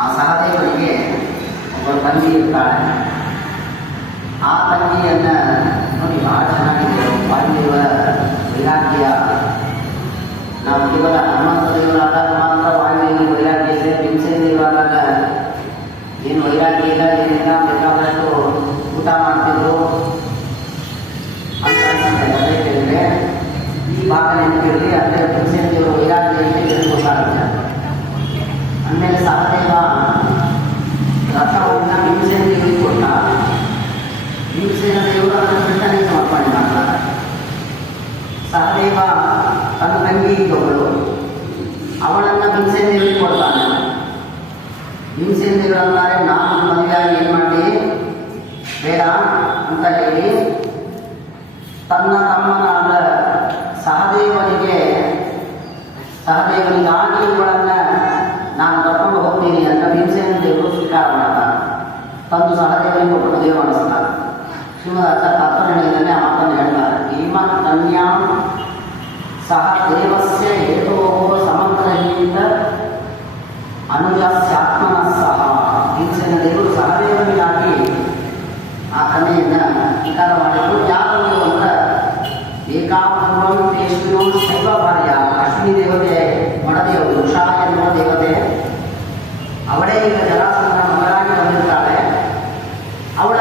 ಆ ಸಹದೇವನಿಗೆ ಒಬ್ಬ ತಂಗಿ ಇರ್ತಾಳೆ. ಆ ತಂಗಿಯನ್ನು ನೋಡಿ ಭಾಳ ಚೆನ್ನಾಗಿದೆ. ವಾಯುದೇವರ ವೈರಾಗ್ಯ ನಾವು ಕೇವಲ ಹನುಮಂತ ದೇವರಾದಾಗ ಮಾತ್ರ ವಾಯುದೇವರ ವೈರಾಗ್ಯ ಇದೆ. ಭೀಮಸೇನ ದೇವರಾದಾಗ ಏನು ವೈರಾಗ್ಯ ಇಲ್ಲ, ಏನಿಲ್ಲ, ಬೇಕಾದಷ್ಟು ಊಟ ಮಾಡ್ತಿದ್ರು ಅಂತ ಅದೇ ಕೇಳಿದ್ರೆ ಈ ಭಾಗ ನೆನಪಿರಲಿ. ಅಂದರೆ ಭೀಮಸೇನ ದೇವರು ವೈರಾಗ್ಯ ಅಂತ ಗೊತ್ತಾಗುತ್ತೆ. ಆಮೇಲೆ ಸಹದೇವ ರಥವನ್ನು ಭೀಮಸೇನ ದೇವರಿಗೆ ಕೊಟ್ಟ. ಭೀಮಸೇನ ದೇವರು ಅದನ್ನು ಕೃಷ್ಣನಿಗೆ ಸಮರ್ಪಣೆ ಮಾಡ್ತಾರೆ. ಸಹದೇವ ತನ್ನ ತಂಗಿ ಇದ್ದವಳು, ಅವಳನ್ನು ಭೀಮಸೇನ ದೇವರಿಗೆ ಕೊಡ್ತಾನೆ. ಭೀಮಸೇನ ದೇವರು ಅಂತಾರೆ, ನಾನು ಮದುವೆಯಾಗಿ ಏನು ಮಾಡಿ ಬೇಡ ಅಂತ ಹೇಳಿ ತನ್ನ ತಮ್ಮನಾದ ಸಹದೇವನಿಗಾಗಿ ಇವುಗಳನ್ನು ನಾನು ಕರ್ಕೊಂಡು ಹೋಗ್ತೀನಿ ಅಂತ ಭೀಮಸೇನ ದೇವರು ಸ್ವೀಕಾರ ಮಾಡ್ತಾರೆ. ತಂದು ಸಹದೇವನಿಗೆ ಒಬ್ಬ ಮದುವೆ ಮಾಡಿಸ್ತಾರೆ. ಶ್ರೀಮದಾಚಾರ್ಯ ತಾತ್ಪರ್ಯದಲ್ಲಿ ಆ ಮಾತನ್ನು ಹೇಳ್ತಾರೆ. ಭೀಮ ಕನ್ಯಾಂ ಸಹ ದೇವಸ್ಯ ಹೇತೋ ಸಮಗ್ರಹೀತ ಅನುಜಸ್ಯಾತ್ಮನ ಸಹ. ಭೀಮಸೇನ ದೇವರು ಸಹದೇವನಿಗಾಗಿ ಆ ಕನ್ಯೆಯನ್ನು ಸ್ವೀಕಾರ ಮಾಡಿದ್ರು. ಯಾರು ಅಂದ್ರೆ ಏಕಾಪೂರ್ವಂ ಕೇಶವಿನೋ ಶೈವ ಭಾರ್ಯ, ಅಶ್ವಿನಿ ದೇವತೆ ಮಡದೇವರು, ಉಷಾ ಎನ್ನುವ ದೇವತೆ, ಅವಳೇ ಈಗ ಜಲಾಸನ ಮಗಳಾಗಿ ಬಂದಿರ್ತಾಳೆ. ಅವಳ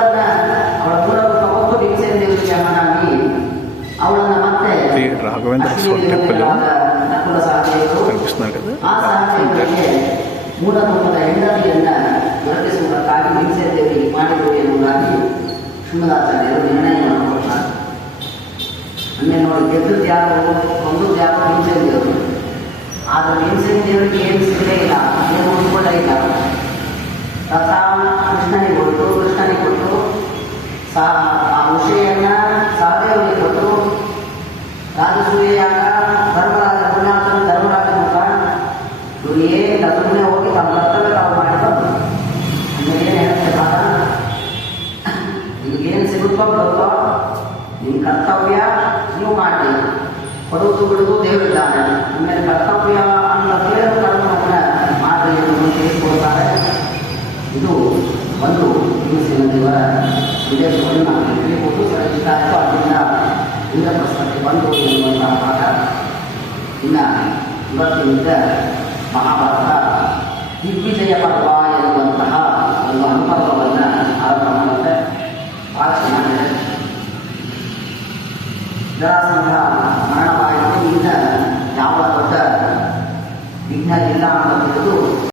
ಮೂಲಕ ತಗೊಂಡು ಭೀಮಸೇನ ದೇವರಿಗೆ ಅಮ್ಮನಾಗಿ ಅವಳನ್ನು ಮತ್ತೆ ನಕುಲ ಸಹದೇವರು ಆ ಸಹದೇವರಿಗೆ ಮೂಲ ರೂಪದ ಹೆಂಡತಿಯನ್ನು ದೊರಕಿಸುವುದಕ್ಕಾಗಿ ಭೀಮಸೇನ ದೇವರಿಗೆ ಮಾಡಿದರು ಎನ್ನುವುದಾಗಿ ಶ್ರೀಮದಾಚಾರ್ಯರು ನಿರ್ಣಯವನ್ನು ಕೊಡ್ತಾರೆ. ಆಮೇಲೆ ನೋಡಿ, ಗೆದ್ದದ್ದು ಯಾರು, ಕೊಂದದ್ದು ಯಾರು, ಭೀಮಸೇನ ದೇವರು. ಆದರೆ ಭೀಮಸೇನ ದೇವರಿಗೆ ಏನು ಸಿಗಲೇ ಇಲ್ಲ, ಏನು ಉಳ್ಕೊಳ್ಳೇ ಇಲ್ಲ. ರಥ ಕೃಷ್ಣನಿಗೆ ಕೊಟ್ಟು ಆ ವಿಷಯನ್ನು ಸಹದೇವನಿಗೆ ಕೊಟ್ಟು ರಾಜಸೂಯಾಗ ಧರ್ಮರಾಜ ಪುಣ್ಯಾತ್ಮ ಧರ್ಮರಾಜ ಮುಖ ಇವರು ಏನಿಲ್ಲ, ಸುಮ್ಮನೆ ಹೋಗಿ ತಮ್ಮ ಕರ್ತವ್ಯ ತಾವು ಮಾಡಿದ್ರು. ಆಮೇಲೆ ಏನು ಹೇಳ್ತಿರ್ತಾರ, ನಿಮ್ಗೇನು ಸಿಗುತ್ತೋ ಬರುತ್ತೋ ನಿಮ್ಮ ಕರ್ತವ್ಯ ನೀವು ಮಾಡಿ, ಕೊಡುವುದು ಬಿಡುವುದು ದೇವರಿದ್ದಾನೆ. ಆಮೇಲೆ ಕರ್ತವ್ಯ ಅಂತ ಕೇಳಿದ ಕರ್ತವ್ಯವನ್ನು ಮಾಡಿ ಎಂದು ತಿಳಿಸಿಕೊಡ್ತಾರೆ. ಇದು ಒಂದು ಭೀಮಸೇನ ದೇವರ ವಿದೇಶವನ್ನು ನಾವು ತಿಳಿಬಹುದು. ಇಷ್ಟ ಆಯಿತು. ಅದರಿಂದ ಇಂದ್ರಪ್ರಸ್ಥಕ್ಕೆ ಬಂದು ಎನ್ನುವಂತಹ ಭಾಗ. ಇನ್ನು ಇವತ್ತಿನಿಂದ ಮಹಾಭಾರತ ದಿಗ್ವಿಜಯ ಪರ್ವ